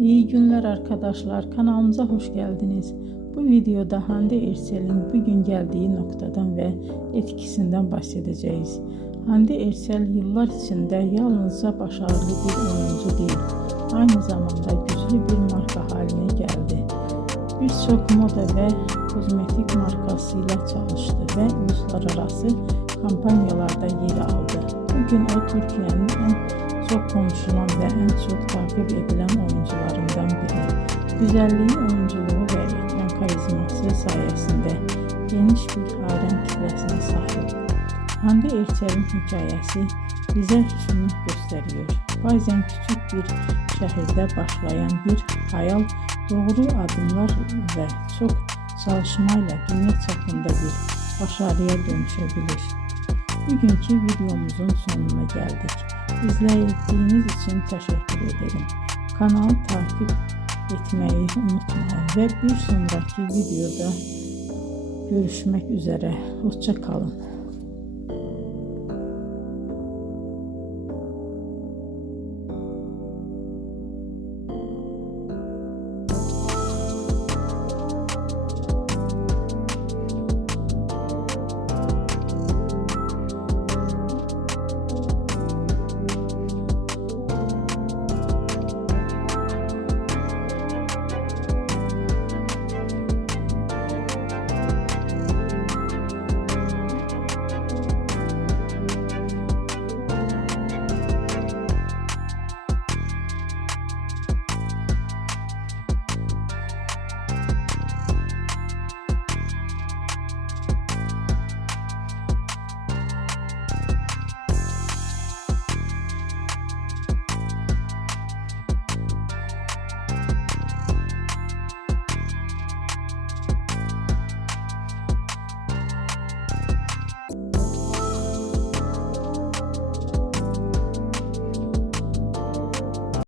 İyi günler arkadaşlar, kanalımıza hoş geldiniz. Bu videoda Hande Erçel'in bugün geldiği noktadan ve etkisinden bahsedeceğiz. Hande Erçel yıllar içinde yalnızca başarılı bir oyuncu değil, aynı zamanda güçlü bir marka haline geldi. Birçok moda ve kozmetik markasıyla çalıştı ve uluslararası kampanyalarda yer aldı. Bugün o Türkiye'nin en çok konuşulan ve en çok takip edilen oyuncularından biri. Güzelliği, oyunculuğu ve ekran karizması sayesinde geniş bir hayran kitlesine sahip. Hande Erçel'in hikayesi bize şunu gösteriyor. Bazen küçük bir şehirde başlayan bir hayal doğru adımlar ve çok çalışmayla dünya çapında bir başarıya dönüşebilir. Bugünkü videomuzun sonuna geldik. İzlediğiniz için teşekkür ederim. Kanalı takip etmeyi unutmayın ve bir sonraki videoda görüşmek üzere. Hoşça kalın.